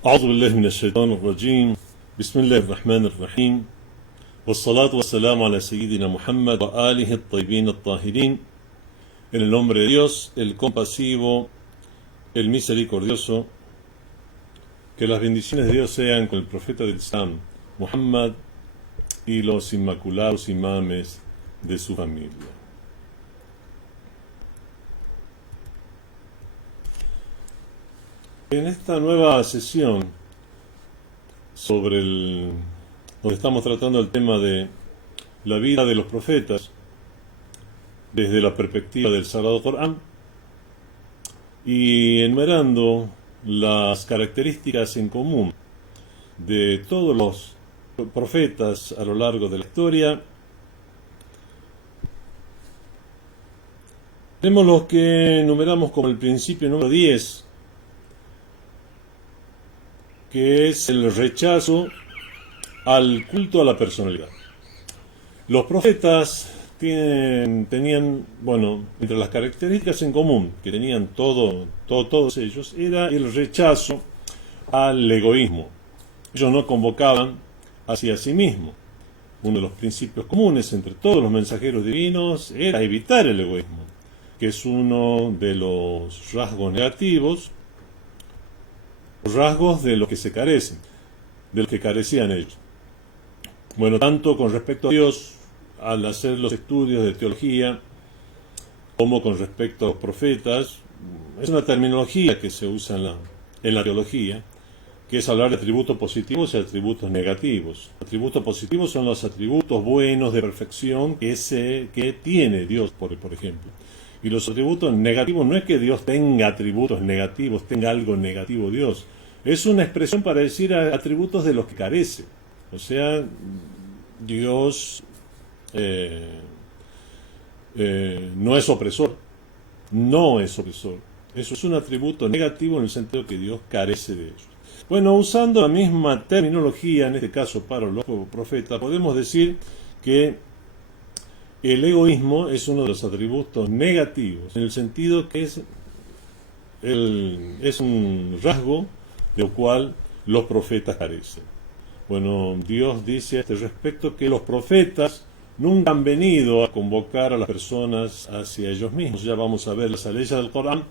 أعوذ بالله من الشيطان الرجيم بسم الله الرحمن الرحيم والصلاة والسلام على سيدنا Muhammad وآله الطيبين الطاهرين. En el nombre de Dios, el compasivo, el misericordioso. Que las bendiciones de Dios sean con el profeta del Islam, Muhammad, y los inmaculados imames de su familia. En esta nueva sesión donde estamos tratando el tema de la vida de los profetas desde la perspectiva del Sagrado Corán y enumerando las características en común de todos los profetas a lo largo de la historia, tenemos los que enumeramos como el principio número 10, que es el rechazo al culto a la personalidad. Los profetas tenían, entre las características en común que tenían todos ellos, era el rechazo al egoísmo. Ellos no convocaban hacia sí mismos. Uno de los principios comunes entre todos los mensajeros divinos era evitar el egoísmo, que es uno de los rasgos negativos, rasgos de los que se carecen, de los que carecían ellos. Bueno, tanto con respecto a Dios, al hacer los estudios de teología, como con respecto a los profetas, es una terminología que se usa en la teología, que es hablar de atributos positivos y atributos negativos. Atributos positivos son los atributos buenos de perfección que tiene Dios, por ejemplo. Y los atributos negativos no es que Dios tenga atributos negativos, tenga algo negativo Dios. Es una expresión para decir atributos de los que carece. O sea, Dios no es opresor. No es opresor. Eso es un atributo negativo en el sentido que Dios carece de ellos. Bueno, usando la misma terminología, en este caso para los profetas, podemos decir que el egoísmo es uno de los atributos negativos, en el sentido que es un rasgo del cual los profetas carecen. Bueno, Dios dice a este respecto que los profetas nunca han venido a convocar a las personas hacia ellos mismos. Ya vamos a ver las leyes del Corán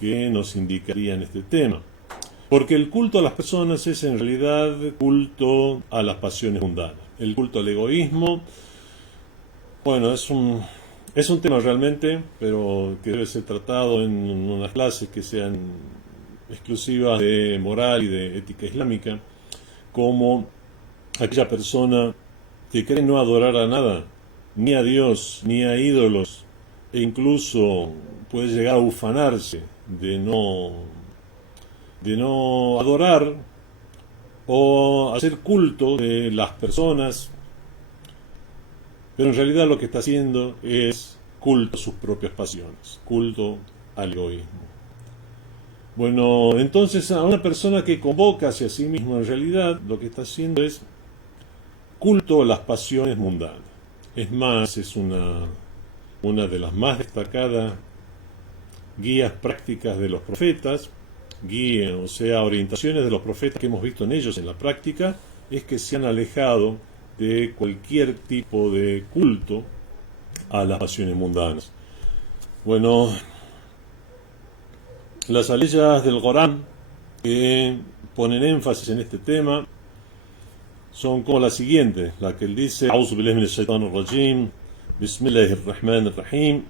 que nos indicarían este tema. Porque el culto a las personas es en realidad culto a las pasiones mundanas. El culto al egoísmo, es un tema realmente, pero que debe ser tratado en unas clases que sean exclusivas de moral y de ética islámica, como aquella persona que cree no adorar a nada, ni a Dios, ni a ídolos, e incluso puede llegar a ufanarse de no adorar o hacer culto de las personas, pero en realidad lo que está haciendo es culto a sus propias pasiones, culto al egoísmo. Bueno, entonces a una persona que convoca hacia sí mismo, en realidad lo que está haciendo es culto a las pasiones mundanas. Es más, es una de las más destacadas guías prácticas de los profetas, orientaciones de los profetas que hemos visto en ellos en la práctica, es que se han alejado de cualquier tipo de culto a las pasiones mundanas. Bueno, las aleyas del Corán que ponen énfasis en este tema son como la siguiente, la que él dice: A'udhu billahi minash shaitanir rajim, bismillahir rahmanir rahim.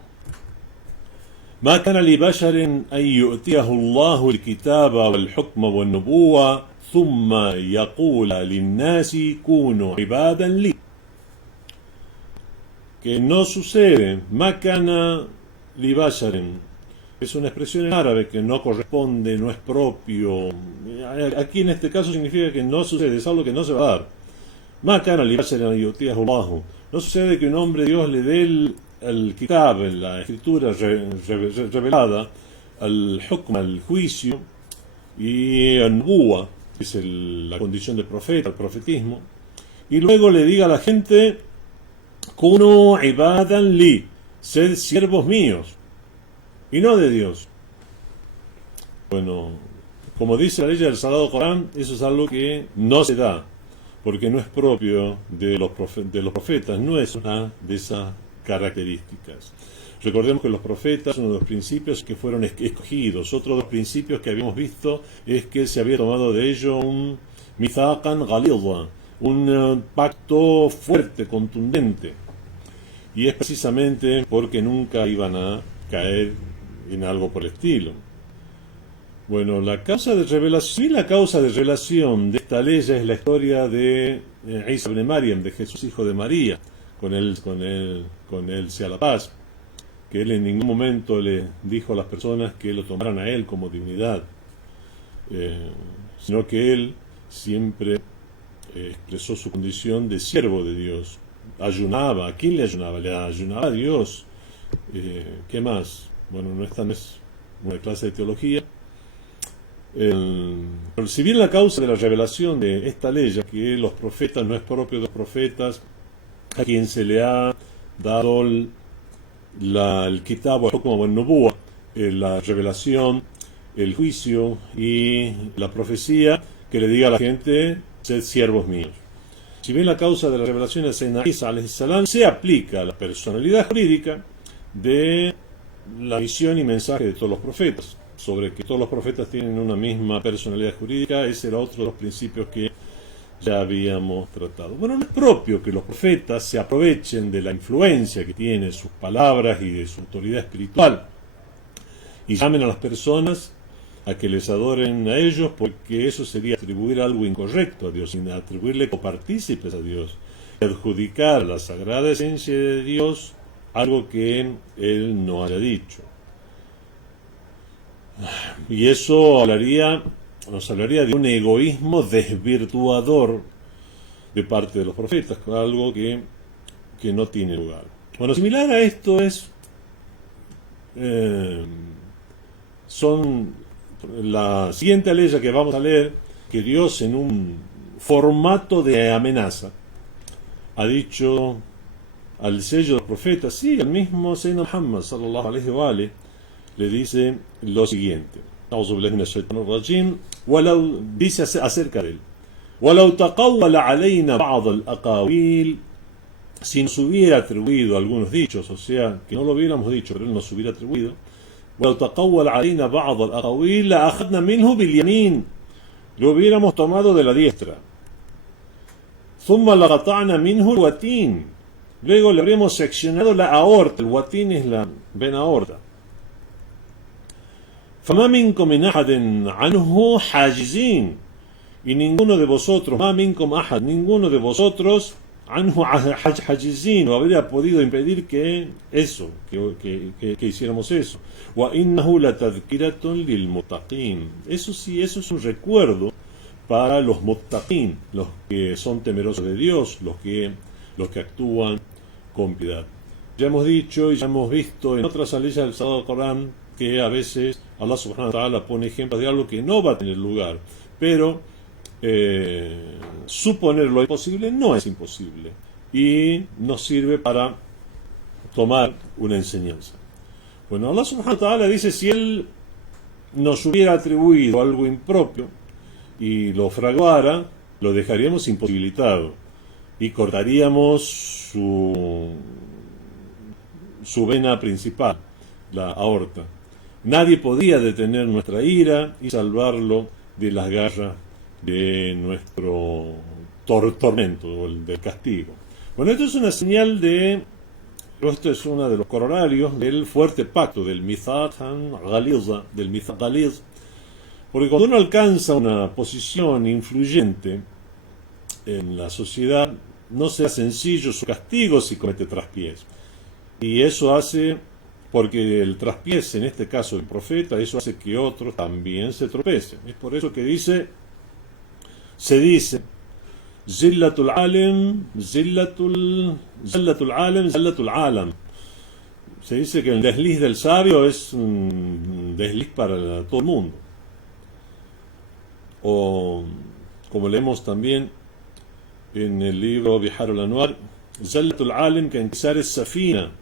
ما كان لبشر أن يؤتيه الله الكتاب والحكم والنبوة ثم يقول للناس كونوا عبادا لي. Que no sucede. ما كان لبشر es una expresión en árabe que no corresponde, no es propio. Aquí en este caso significa que no sucede, es algo que no se va a dar. ما كان لبشر أن يؤتيه الله. No sucede que un hombre Dios le dé el kitab, la escritura revelada, al hukm, al juicio, y al nubuwa, que es la condición de profeta, el profetismo, y luego le diga a la gente: Kunu ibadan li, sed siervos míos, y no de Dios. Bueno, como dice la ley del Sagrado Corán, eso es algo que no se da, porque no es propio de los profetas, no es una de esas características. Recordemos que los profetas, uno de los principios que fueron escogidos, otro de los principios que habíamos visto es que se había tomado de ello un mithaqan ghalidha, un pacto fuerte, contundente, y es precisamente porque nunca iban a caer en algo por el estilo. Bueno, la causa de revelación de esta ley es la historia de Isa ibn Maryam, de Jesús, hijo de María, con él sea la paz, que él en ningún momento le dijo a las personas que lo tomaran a él como divinidad, sino que él siempre expresó su condición de siervo de Dios. Ayunaba. ¿A quién le ayunaba? Le ayunaba a Dios. ¿Qué más? Bueno, no esta no es una clase de teología. Pero si bien la causa de la revelación de esta ley, ya que los profetas no es propio de los profetas, a quien se le ha dado el kitab como nubuwa, la revelación, el juicio y la profecía, que le diga a la gente: sed siervos míos. Si bien la causa de la revelación de Sayyidina Isa alayhi salam se aplica a la personalidad jurídica de la misión y mensaje de todos los profetas, sobre que todos los profetas tienen una misma personalidad jurídica, ese era otro de los principios que ya habíamos tratado. Bueno, no es propio que los profetas se aprovechen de la influencia que tienen sus palabras y de su autoridad espiritual y llamen a las personas a que les adoren a ellos, porque eso sería atribuir algo incorrecto a Dios, sin atribuirle copartícipes a Dios, y adjudicar la sagrada esencia de Dios algo que Él no haya dicho. Y eso nos hablaría de un egoísmo desvirtuador de parte de los profetas, algo que no tiene lugar. Bueno, similar a esto son la siguiente ley que vamos a leer, que Dios en un formato de amenaza ha dicho al sello de los profetas, sí, el mismo Sayyidina Muhammad sallallahu alaihi wa alihi, le dice lo siguiente: dice acerca de él: وَلَوْ تَقَوَّلَ عَلَيْنَا بَعْضَ الْأَقَاوِيلِ, si nos hubiera atribuido algunos dichos, o sea, que no lo hubiéramos dicho, pero él nos hubiera atribuido, وَلَوْ تَقَوَّلَ عَلَيْنَا بَعْضَ الْأَقَاوِيلِ لَأَخَذْنَا مِنْهُ بِالْيَمِينِ, lo hubiéramos tomado de la diestra. ثُمَّ لَقَطَعْنَا مِنْهُ الْوَتِينِ, luego le habríamos seccionado la aorta. El watín es la vena aorta. فَمَا مِنْكُمْ مِنْ أَحَدٍ عَنْهُ حَاجِزِينَ, y ninguno de vosotros, مَا مِنْكُمْ أَحَدٍ, ninguno de vosotros, عَنْهُ حَاجِزِينَ, lo habría podido impedir que hiciéramos eso. وَإِنَّهُ لَتَذْكِرَةٌ لِلْمُتَّقِينَ, eso sí, eso es un recuerdo para los muttaqin, los que son temerosos de Dios, los que actúan con piedad. Ya hemos dicho y ya hemos visto en otras leyes del Sagrado Corán que a veces Allah subhanahu wa ta'ala pone ejemplos de algo que no va a tener lugar, pero suponerlo imposible no es imposible y nos sirve para tomar una enseñanza. Bueno, Allah subhanahu wa ta'ala dice: si Él nos hubiera atribuido algo impropio y lo fraguara, lo dejaríamos imposibilitado y cortaríamos su vena principal, la aorta. Nadie podía detener nuestra ira y salvarlo de las garras de nuestro tormento o del castigo. Bueno, esto es una señal esto es uno de los corolarios del fuerte pacto, del mithaq ghalidha, porque cuando uno alcanza una posición influyente en la sociedad, no sea sencillo su castigo si comete traspiés. Y eso hace, porque el traspiés, en este caso el profeta, eso hace que otros también se tropecen. Es por eso que se dice, zillatul alim, zillatul alam. Se dice que el desliz del sabio es un desliz para todo el mundo. O, como leemos también en el libro Bihar al-Anwar, Zallatul alim que enkisar es safina,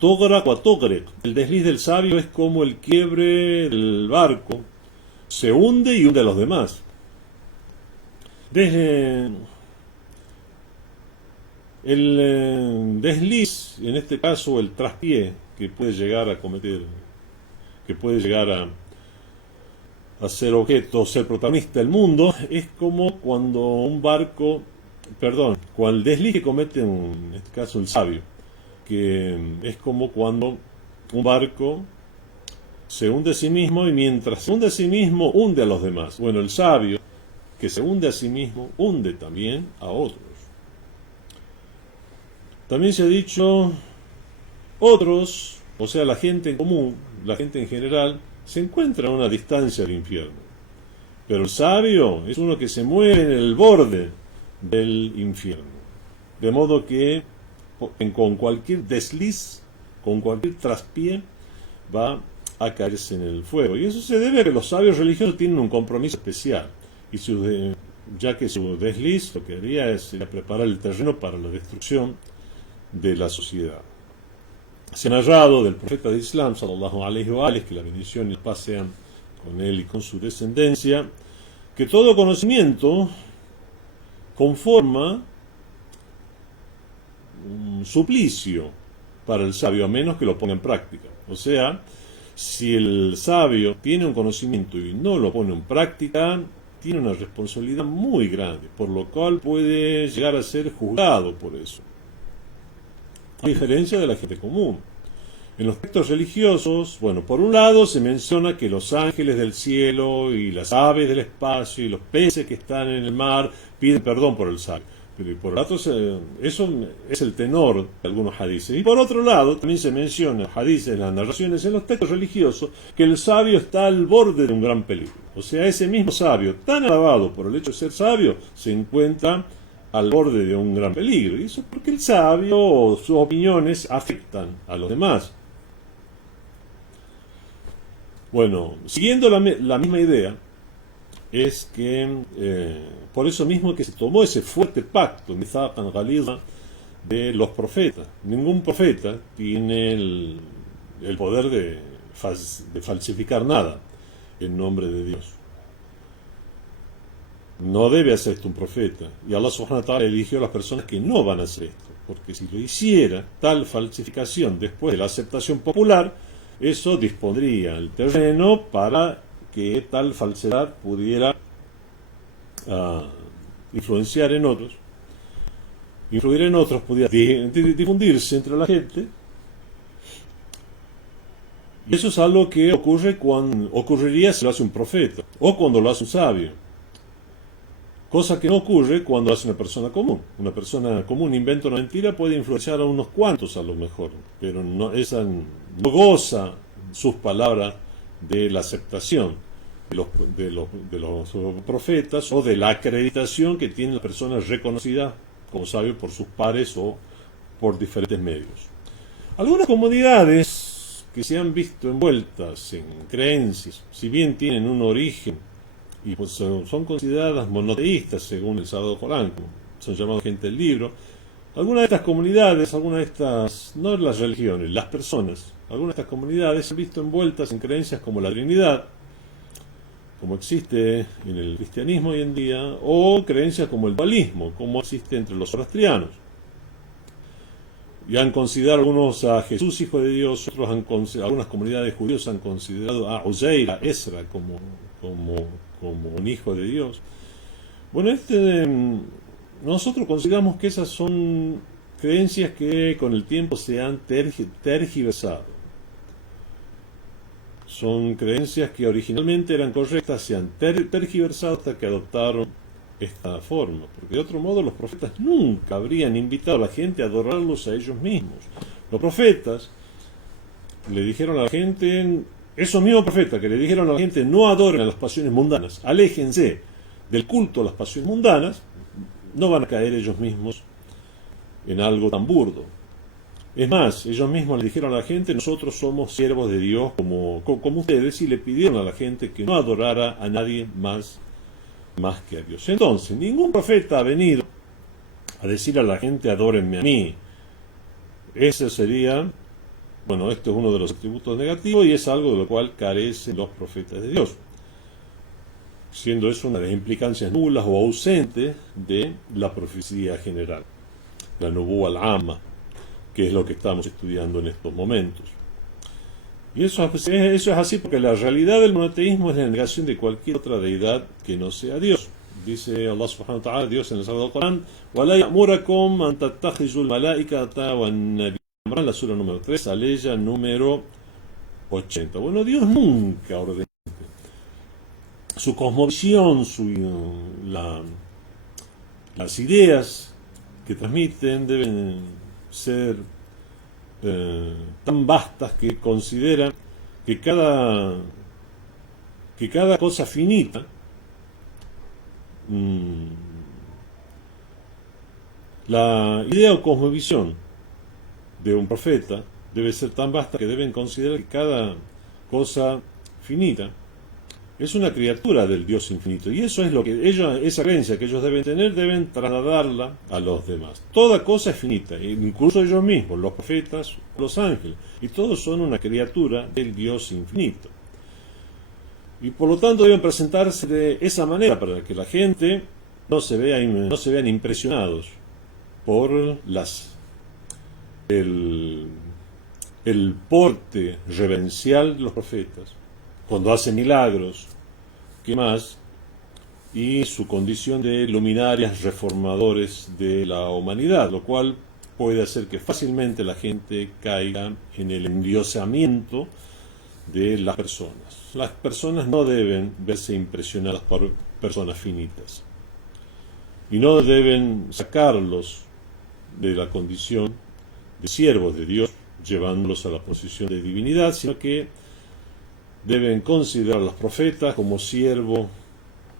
tograq wa togriq. El desliz del sabio es como el quiebre del barco se hunde y hunde a los demás. Desde el desliz, en este caso el traspié que puede llegar a cometer, que puede llegar a ser objeto, ser protagonista del mundo, es como cuando un barco, cuando el desliz que comete, en este caso el sabio, que es como cuando un barco se hunde a sí mismo y mientras se hunde a sí mismo, hunde a los demás. Bueno, el sabio que se hunde a sí mismo, hunde también a otros. También se ha dicho, otros, o sea, la gente en común, la gente en general, se encuentra a una distancia del infierno. Pero el sabio es uno que se mueve en el borde del infierno. De modo que con cualquier desliz, con cualquier traspié, va a caerse en el fuego. Y eso se debe a que los sabios religiosos tienen un compromiso especial. Y ya que su desliz lo que haría es preparar el terreno para la destrucción de la sociedad. Se ha narrado del profeta de Islam, sallallahu alaihi wa alihi, que la bendición y la paz sean con él y con su descendencia, que todo conocimiento conforma un suplicio para el sabio, a menos que lo ponga en práctica. O sea, si el sabio tiene un conocimiento y no lo pone en práctica, tiene una responsabilidad muy grande, por lo cual puede llegar a ser juzgado por eso. A diferencia de la gente común. En los textos religiosos, bueno, por un lado se menciona que los ángeles del cielo y las aves del espacio y los peces que están en el mar piden perdón por el sabio. Pero por otro, eso es el tenor de algunos hadices. Y por otro lado, también se menciona hadices en las narraciones, en los textos religiosos, que el sabio está al borde de un gran peligro. O sea, ese mismo sabio, tan alabado por el hecho de ser sabio, se encuentra al borde de un gran peligro. Y eso porque el sabio o sus opiniones afectan a los demás. Bueno, siguiendo la misma idea, es que por eso mismo que se tomó ese fuerte pacto, Mithaqan Ghaliza, de los profetas. Ningún profeta tiene el poder de falsificar nada en nombre de Dios. No debe hacer esto un profeta. Y Allah subhanahu wa ta'ala eligió a las personas que no van a hacer esto. Porque si lo hiciera, tal falsificación después de la aceptación popular, eso dispondría el terreno para que tal falsedad pudiera influenciar en otros, influir en otros, pudiera difundirse entre la gente. Y eso es algo que ocurriría si lo hace un profeta o cuando lo hace un sabio. Cosa que no ocurre cuando hace una persona común. Una persona común inventa una mentira, puede influenciar a unos cuantos a lo mejor, pero esa no goza sus palabras de la aceptación de los profetas o de la acreditación que tienen las personas reconocidas como sabios por sus pares o por diferentes medios. Algunas comunidades que se han visto envueltas en creencias, si bien tienen un origen y pues son consideradas monoteístas según el Sagrado Corán, son llamados gente del libro, algunas de estas comunidades, no las religiones, las personas, algunas de estas comunidades se han visto envueltas en creencias como la Trinidad, como existe en el cristianismo hoy en día, o creencias como el dualismo, como existe entre los zoroastrianos. Y han considerado algunos a Jesús hijo de Dios, algunas comunidades judíos han considerado a Uzair, a Ezra como un hijo de Dios. Bueno, nosotros consideramos que esas son creencias que con el tiempo se han tergiversado. Son creencias que originalmente eran correctas, se han tergiversado hasta que adoptaron esta forma, porque de otro modo los profetas nunca habrían invitado a la gente a adorarlos a ellos mismos. Los profetas le dijeron a la gente, esos mismos profetas que le dijeron a la gente no adoren a las pasiones mundanas, aléjense del culto a las pasiones mundanas, no van a caer ellos mismos en algo tan burdo. Es más, ellos mismos le dijeron a la gente, nosotros somos siervos de Dios como ustedes, y le pidieron a la gente que no adorara a nadie más que a Dios. Entonces, ningún profeta ha venido a decir a la gente, adórenme a mí. Ese sería, esto es uno de los atributos negativos y es algo de lo cual carecen los profetas de Dios. siendo eso una de las implicancias nulas o ausentes de la profecía general, la nubuwa al-amma, que es lo que estamos estudiando en estos momentos. Y eso es así porque la realidad del monoteísmo es la negación de cualquier otra deidad que no sea Dios. Dice Allah subhanahu wa ta'ala, Dios en el Sagrado Corán, وَلَا يَأْمُرَكُمْ أَن تَتَّخِذُوا الْمَلَائِكَةَ وَالنَّبِيِّينَ, la sura número 3, aleya número 80. Bueno, Dios nunca ordenó. Su cosmovisión, las ideas que transmiten deben ser tan vastas que consideran que cada cosa finita la idea o cosmovisión de un profeta debe ser tan vasta que deben considerar que cada cosa finita es una criatura del Dios infinito, y eso es lo que esa creencia que ellos deben tener, deben trasladarla a los demás. Toda cosa es finita, incluso ellos mismos, los profetas, los ángeles, y todos son una criatura del Dios infinito. Y por lo tanto deben presentarse de esa manera para que la gente no se vean impresionados por el porte reverencial de los profetas cuando hacen milagros, ¿qué más? Y su condición de luminarias reformadores de la humanidad, lo cual puede hacer que fácilmente la gente caiga en el endiosamiento de las personas. Las personas no deben verse impresionadas por personas finitas y no deben sacarlos de la condición de siervos de Dios, llevándolos a la posición de divinidad, sino que deben considerar a los profetas como siervo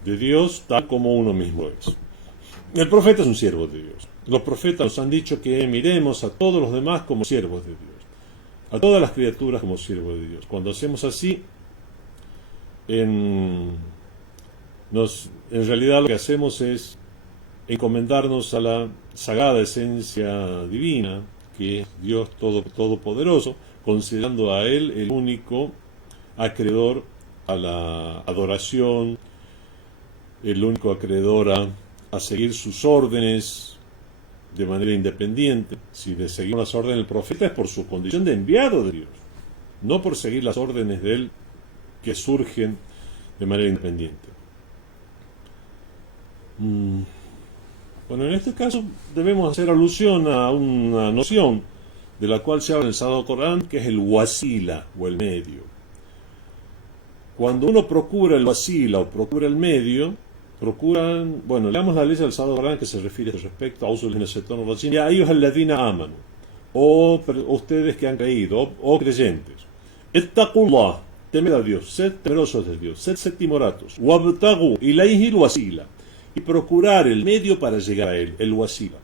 de Dios, tal como uno mismo es. El profeta es un siervo de Dios. Los profetas nos han dicho que miremos a todos los demás como siervos de Dios, a todas las criaturas como siervos de Dios. Cuando hacemos así, en realidad lo que hacemos es encomendarnos a la sagrada esencia divina, que es Dios Todopoderoso, considerando a Él el único acreedor a la adoración, el único acreedor a seguir sus órdenes de manera independiente. Si de seguir las órdenes del profeta es por su condición de enviado de Dios, no por seguir las órdenes de él que surgen de manera independiente. Bueno, en este caso debemos hacer alusión a una noción de la cual se habla en el Sagrado Corán, que es el wasila o el medio. Cuando uno procura el wasila o procura el medio, leamos la ley del Sagrado Corán que se refiere respecto a ya ayyuhalladhina amanu, o ustedes que han creído, o creyentes, ittaqullah, temed a Dios, sed temerosos de Dios, sed timoratos, wabtagu ilayhi al-wasila, y procurar el medio para llegar a él, el wasila,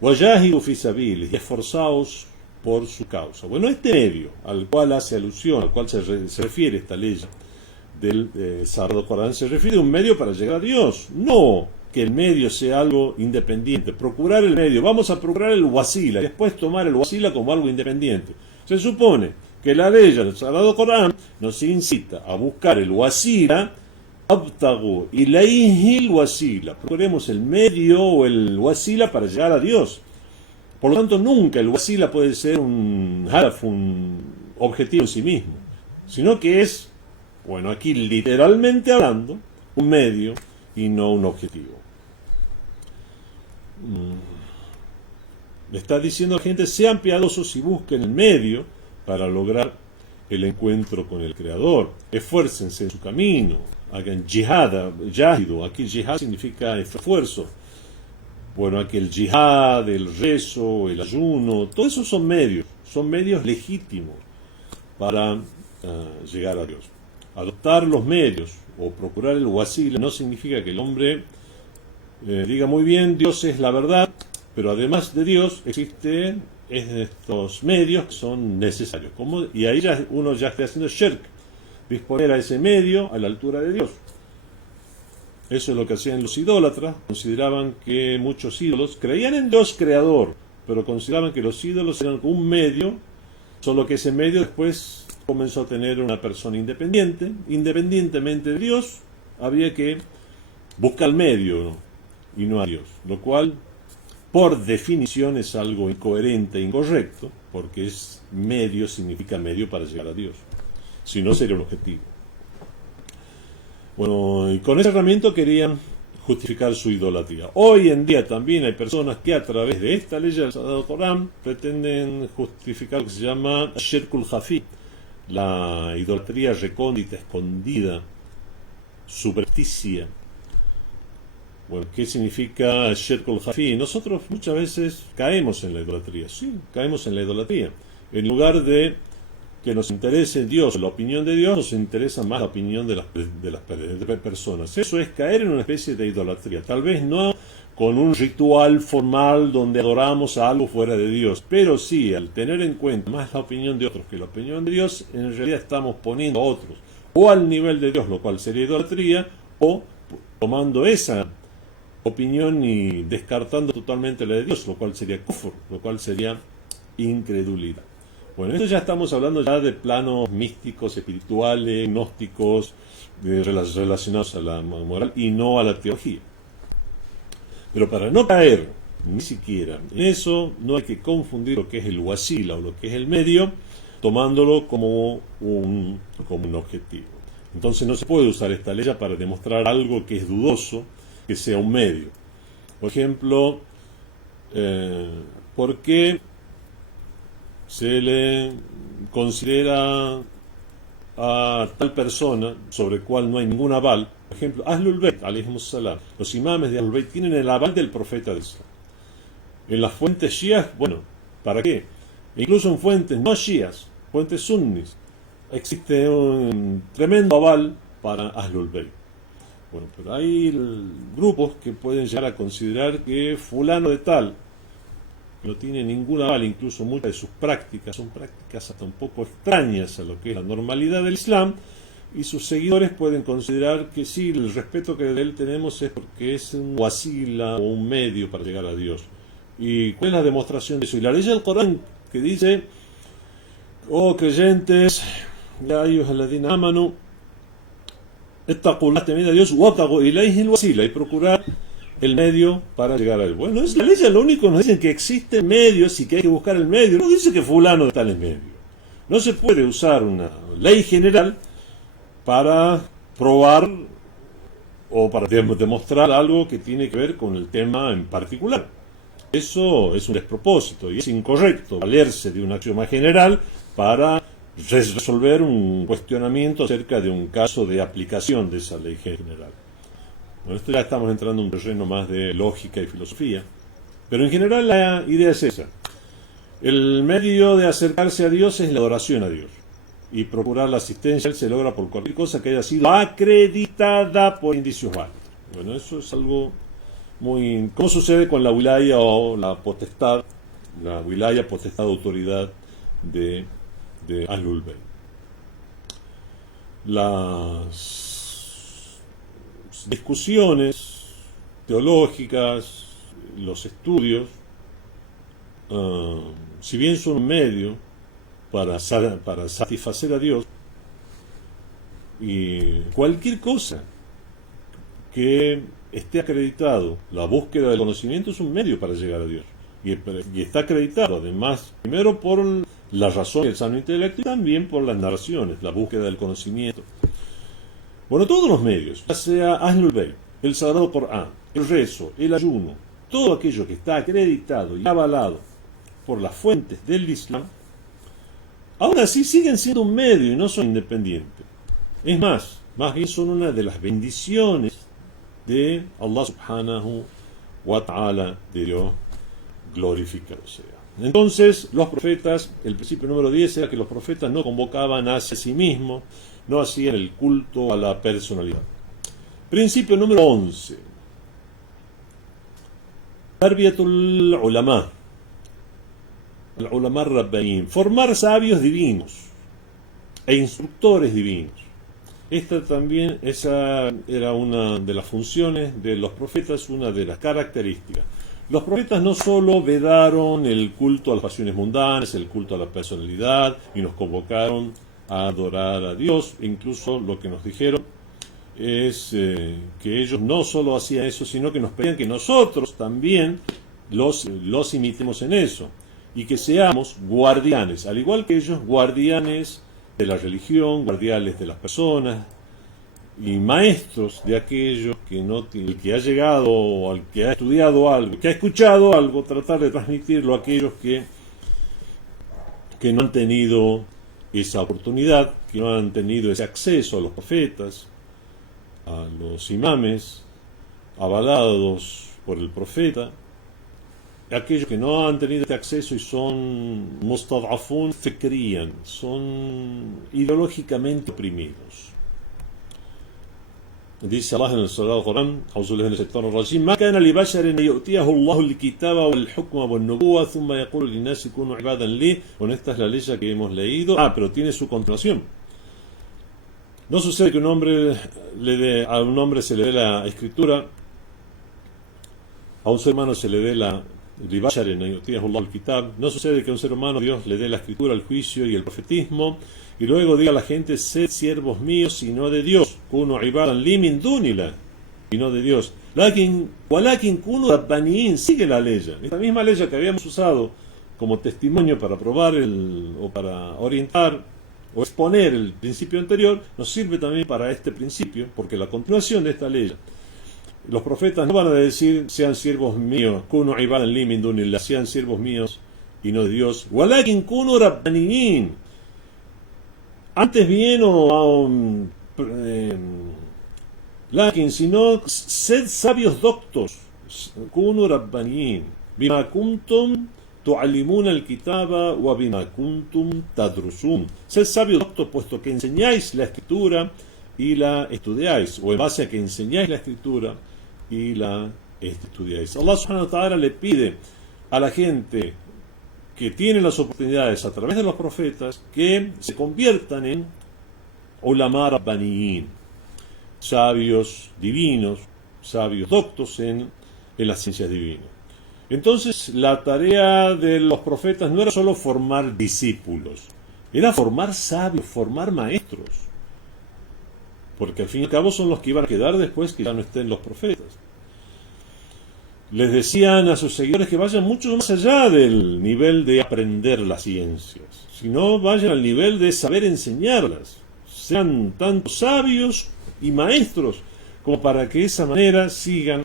wajahidu fi sabilihi, y esforzaos por su causa. Bueno, este medio al cual hace alusión, al cual se refiere esta ley del Sagrado Corán, se refiere a un medio para llegar a Dios, no que el medio sea algo independiente. Procurar el medio, vamos a procurar el wasila, y después tomar el wasila como algo independiente. Se supone que la ley del Sagrado Corán nos incita a buscar el wasila, abtagu ilayhi el wasila, procuremos el medio o el wasila para llegar a Dios. Por lo tanto, nunca el wasila puede ser un hadaf, un objetivo en sí mismo, sino que es, bueno, aquí literalmente hablando, un medio y no un objetivo. Le está diciendo a la gente, sean piadosos y busquen el medio para lograr el encuentro con el Creador. Esfuércense en su camino, hagan jihad, yahidu. Aquí jihad significa esfuerzo. Bueno, aquí el jihad, el rezo, el ayuno, todo eso son medios legítimos para llegar a Dios. Adoptar los medios o procurar el wasila no significa que el hombre diga muy bien, Dios es la verdad, pero además de Dios existen estos medios que son necesarios. Y ahí uno ya está haciendo shirk, disponer a ese medio a la altura de Dios. Eso es lo que hacían los idólatras. Consideraban que muchos ídolos creían en Dios creador, pero consideraban que los ídolos eran un medio, solo que ese medio después comenzó a tener una persona independientemente de Dios, habría que buscar el medio, ¿no? Y no a Dios, lo cual por definición es algo incoherente e incorrecto, porque medio significa medio para llegar a Dios, si no sería un objetivo. Bueno, y con esa herramienta querían justificar su idolatría. Hoy en día también hay personas que a través de esta ley del Sagrado Corán pretenden justificar lo que se llama Shirkul Jafi, la idolatría recóndita, escondida, supersticia. Bueno, ¿qué significa Shirkul Jafi? Nosotros muchas veces caemos en la idolatría, sí, caemos en la idolatría. En lugar de que nos interese Dios, la opinión de Dios, nos interesa más la opinión de las personas. Eso es caer en una especie de idolatría. Tal vez no con un ritual formal donde adoramos a algo fuera de Dios, pero sí, al tener en cuenta más la opinión de otros que la opinión de Dios, en realidad estamos poniendo a otros o al nivel de Dios, lo cual sería idolatría, o tomando esa opinión y descartando totalmente la de Dios, lo cual sería kufr, lo cual sería incredulidad. Bueno, esto ya estamos hablando ya de planos místicos, espirituales, gnósticos, relacionados a la moral y no a la teología. Pero para no caer ni siquiera en eso, no hay que confundir lo que es el wasila o lo que es el medio, tomándolo como un objetivo. Entonces no se puede usar esta ley para demostrar algo que es dudoso, que sea un medio. Por ejemplo, ¿por qué se le considera a tal persona sobre cual no hay ningún aval? Por ejemplo, Ahlul Bayt, alayhimus salam, los imames de Ahlul Bayt tienen el aval del profeta de Islam. En las fuentes shias, bueno, ¿para qué? Incluso en fuentes no shias, fuentes sunnis, existe un tremendo aval para Ahlul Bayt. Bueno, pero hay grupos que pueden llegar a considerar que fulano de tal no tiene ningún aval, incluso muchas de sus prácticas son prácticas hasta un poco extrañas a lo que es la normalidad del Islam, y sus seguidores pueden considerar que sí, el respeto que de él tenemos es porque es un wasila o un medio para llegar a Dios. ¿Y cuál es la demostración de eso? Y la ley del Corán que dice: oh creyentes, ya ayyuhalladhina amanu, ittaqullah, temed a Dios, wabtaghu ilayhi al-wasila, y procurar el medio para llegar a él. Bueno, es la ley, lo único nos dicen que existen medios y que hay que buscar el medio. No dice que fulano de tal es medio. No se puede usar una ley general para probar o para demostrar algo que tiene que ver con el tema en particular. Eso es un despropósito y es incorrecto valerse de un axioma general para resolver un cuestionamiento acerca de un caso de aplicación de esa ley general. Bueno, esto ya estamos entrando en un terreno más de lógica y filosofía, pero en general la idea es esa. El medio de acercarse a Dios es la adoración a Dios, y procurar la asistencia se logra por cualquier cosa que haya sido acreditada por indicios válidos. Bueno, eso es algo muy... ¿Cómo sucede con la wilaya o la potestad? La wilaya, potestad, autoridad de Ahlul Bayt. Las discusiones teológicas, los estudios, si bien son un medio para satisfacer a Dios, y cualquier cosa que esté acreditado, la búsqueda del conocimiento es un medio para llegar a Dios, y está acreditado además primero por la razón y el sano intelecto, y también por las narraciones, la búsqueda del conocimiento. Bueno, todos los medios, ya sea Ahlul Bayt, el Sagrado Corán, el rezo, el ayuno, todo aquello que está acreditado y avalado por las fuentes del Islam, aún así siguen siendo un medio y no son independientes. Es más bien son una de las bendiciones de Allah subhanahu wa ta'ala, de Dios glorificado sea. Entonces, los profetas, el principio número 10 era que los profetas no convocaban hacia sí mismos, no hacían el culto a la personalidad. Principio número 11. Tarbiyatul ulama. El ulama rabbanín. Formar sabios divinos e instructores divinos. Esta también, esa era una de las funciones de los profetas, una de las características. Los profetas no solo vedaron el culto a las pasiones mundanas, el culto a la personalidad, y nos convocaron a adorar a Dios, incluso lo que nos dijeron, es que ellos no solo hacían eso, sino que nos pedían que nosotros también los imitemos en eso, y que seamos guardianes, al igual que ellos, guardianes de la religión, guardianes de las personas, y maestros de aquello que no, el que ha llegado, o al que ha estudiado algo, que ha escuchado algo, tratar de transmitirlo a aquellos que no han tenido esa oportunidad, que no han tenido ese acceso a los profetas, a los imames, avalados por el profeta, aquellos que no han tenido este acceso y son mustad'afun fikriyan, son ideológicamente oprimidos. Dice Allah en el Sagrado Corán, ما كان لبشر أن يؤتيه الله الكتاب والحكم والنبوة ثم يقول للناس كونوا عبادا لي. Con esta es la ley que hemos leído. Pero tiene su continuación. No sucede que a un hombre se le dé la escritura, a un ser humano se le dé no sucede que a un ser humano Dios le dé la escritura, el juicio y el profetismo, y luego diga a la gente: sed siervos míos y no de Dios, kunu ibadan li min dunillah, y no de Dios. Walakin kunu rabbaniyin, sigue la ley, esta misma ley que habíamos usado como testimonio para probar o para orientar o exponer el principio anterior, nos sirve también para este principio, porque la continuación de esta ley, los profetas no van a decir: sean siervos míos, kunu ibadan li min dunillah, sean siervos míos y no de Dios. Walakin kunu rabbaniyin, antes bien lakin, sino sed sabios doctos, kunu rabbaniyin, bima kuntum tu'allimuna al-kitaba wa bima kuntum tadrusun. Sed sabios doctos, puesto que enseñáis la escritura y la estudiáis, o en base a que enseñáis la escritura y la estudiáis. Allah subhanahu wa ta'ala le pide a la gente que tiene las oportunidades a través de los profetas que se conviertan en ulama rabbaniyin, sabios divinos, sabios doctos en las ciencias divinas. Entonces, la tarea de los profetas no era solo formar discípulos, era formar sabios, formar maestros, porque al fin y al cabo son los que iban a quedar después que ya no estén los profetas. Les decían a sus seguidores que vayan mucho más allá del nivel de aprender las ciencias, sino vayan al nivel de saber enseñarlas, sean tanto sabios y maestros, como para que de esa manera sigan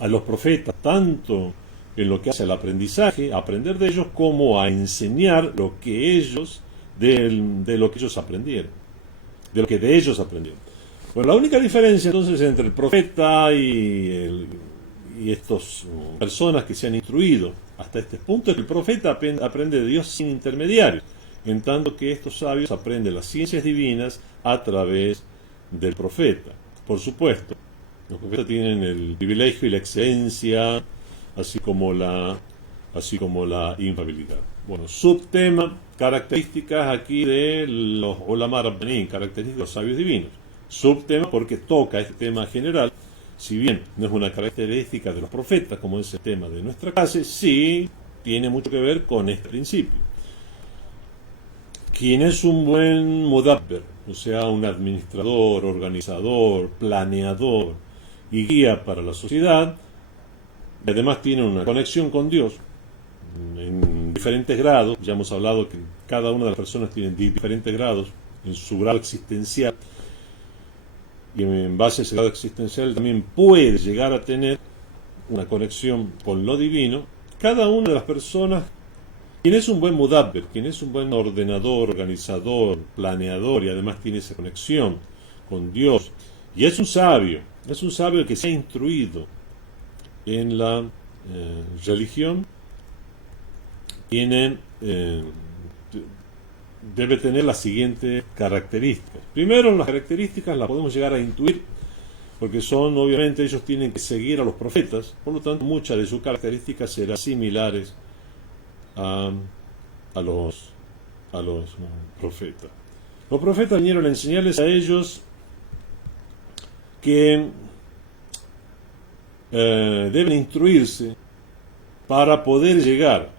a los profetas, tanto en lo que hace al aprendizaje, a aprender de ellos, como a enseñar lo que ellos, de lo que ellos aprendieron, de lo que de ellos aprendieron. Bueno, la única diferencia entonces entre el profeta y estas personas que se han instruido hasta este punto es que el profeta aprende de Dios sin intermediarios, en tanto que estos sabios aprenden las ciencias divinas a través del profeta. Por supuesto, los profetas tienen el privilegio y la excelencia, así como la infalibilidad. Bueno, subtema, características aquí de los ulama rabbanín, características de los sabios divinos. Subtema porque toca este tema general, si bien no es una característica de los profetas, como es el tema de nuestra clase, sí tiene mucho que ver con este principio. Quien es un buen mudabbir, o sea, un administrador, organizador, planeador y guía para la sociedad, y además tiene una conexión con Dios en diferentes grados. Ya hemos hablado que cada una de las personas tiene diferentes grados en su grado existencial, y en base a ese grado existencial también puede llegar a tener una conexión con lo divino. Cada una de las personas, quien es un buen mudabbir, quien es un buen ordenador, organizador, planeador, y además tiene esa conexión con Dios, y es un sabio que se ha instruido en la religión, debe tener las siguientes características. Primero, las características las podemos llegar a intuir, porque obviamente ellos tienen que seguir a los profetas, por lo tanto muchas de sus características serán similares a los profetas. Los profetas vinieron a enseñarles a ellos que deben instruirse para poder llegar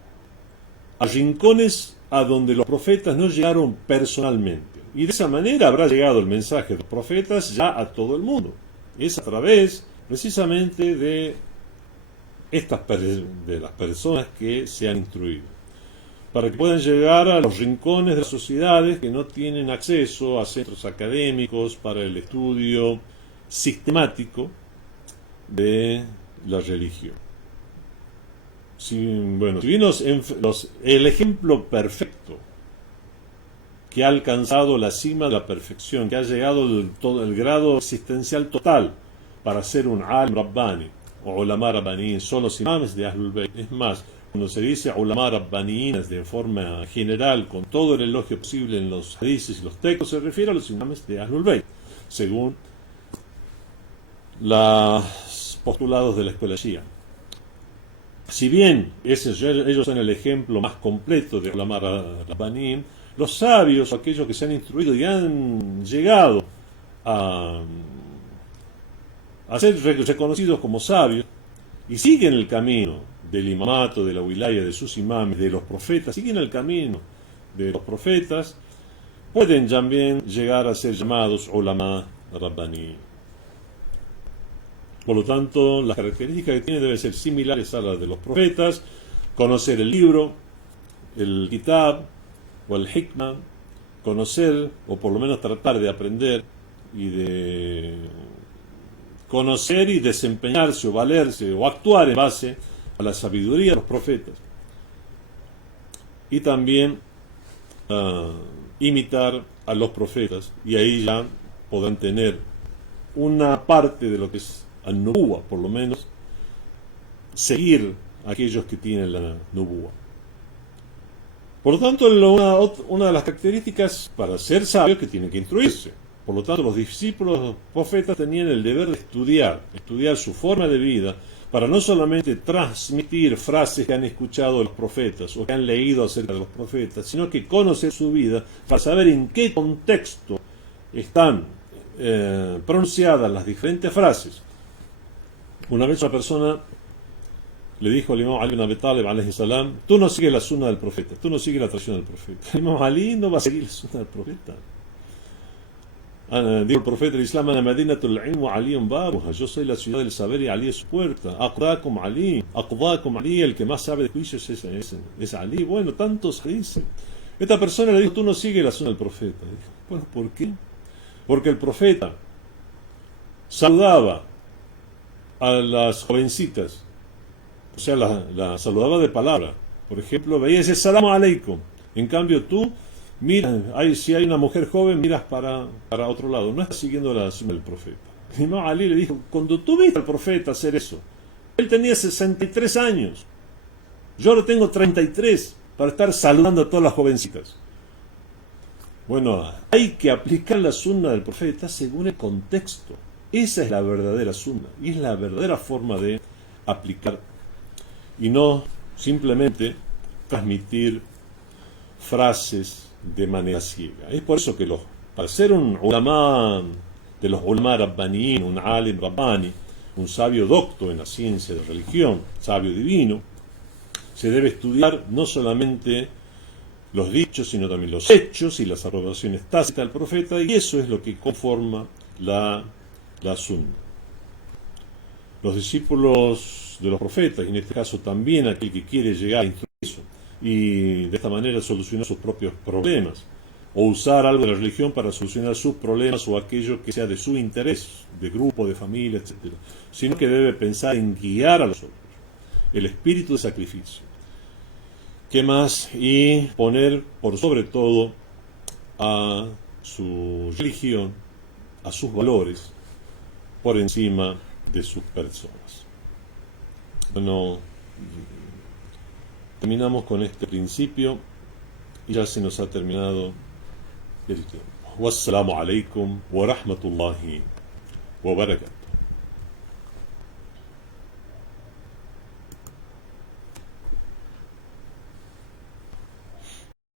a rincones a donde los profetas no llegaron personalmente. Y de esa manera habrá llegado el mensaje de los profetas ya a todo el mundo. Es a través precisamente de de las personas que se han instruido, para que puedan llegar a los rincones de las sociedades que no tienen acceso a centros académicos para el estudio sistemático de la religión. Si bien el ejemplo perfecto que ha alcanzado la cima de la perfección, que ha llegado el grado existencial total para ser un alim rabbani o ulama rabbaniin, son los imames de Ahlul Bayt. Es más, cuando se dice ulama rabbaniin de forma general, con todo el elogio posible en los hadices y los textos, se refiere a los imames de Ahlul Bayt, según los postulados de la escuela Shia. Si bien ellos son el ejemplo más completo de ulama rabbaniin, los sabios, aquellos que se han instruido y han llegado a ser reconocidos como sabios y siguen el camino del imamato, de la wilaya, de sus imames, de los profetas, siguen el camino de los profetas, pueden también llegar a ser llamados ulama rabbani. Por lo tanto, las características que tienen deben ser similares a las de los profetas: conocer el libro, el kitab o el hikmah, conocer, o por lo menos tratar de aprender y de conocer y desempeñarse o valerse o actuar en base a la sabiduría de los profetas, y también imitar a los profetas, y ahí ya podrán tener una parte de lo que es al-nubuwa, por lo menos seguir a aquellos que tienen la nubuwa. Por lo tanto, una de las características para ser sabios es que tienen que instruirse. Por lo tanto, los discípulos de los profetas tenían el deber de estudiar su forma de vida, para no solamente transmitir frases que han escuchado de los profetas o que han leído acerca de los profetas, sino que conocer su vida para saber en qué contexto están pronunciadas las diferentes frases. Una vez una persona le dijo al imam Ali ibn Abi Talib alayhi salam: tú no sigues la sunna del profeta, tú no sigues la tradición del profeta. El imam Ali no va a seguir la sunna del profeta. Dijo el profeta del Islam: Ana Madinatul Ilm wa Aliyun babuha, yo soy la ciudad del saber y Ali es su puerta. Aqdakum Ali, el que más sabe de juicios es Ali. Bueno, tantos dicen. Esta persona le dijo: tú no sigues la sunna del profeta. Dijo: bueno, ¿por qué? Porque el profeta saludaba a las jovencitas, o sea, la saludaba de palabra. Por ejemplo, veía ese salamu aleikum. En cambio, tú mira, si hay una mujer joven, miras para otro lado. No estás siguiendo la sunna del profeta. Y Imam Ali le dijo: cuando tú viste al profeta hacer eso, él tenía 63 años. Yo ahora tengo 33 para estar saludando a todas las jovencitas. Bueno, hay que aplicar la sunna del profeta según el contexto. Esa es la verdadera sunna y es la verdadera forma de aplicar, y no simplemente transmitir frases de manera ciega. Es por eso que para ser un ulama de los ulama rabbaniin, un alim rabbani, un sabio docto en la ciencia de religión, sabio divino, se debe estudiar no solamente los dichos, sino también los hechos y las aprobaciones tácitas del profeta, y eso es lo que conforma la sunna. Los discípulos de los profetas, y en este caso también aquel que quiere llegar a instruirse y de esta manera solucionar sus propios problemas, o usar algo de la religión para solucionar sus problemas o aquello que sea de su interés, de grupo, de familia, etc., sino que debe pensar en guiar a los otros, el espíritu de sacrificio. ¿Qué más? Y poner por sobre todo a su religión, a sus valores, por encima de sus personas. Bueno, terminamos con este principio y ya se nos ha terminado el tiempo. Wassalamu alaikum wa rahmatullahi wa barakatuh.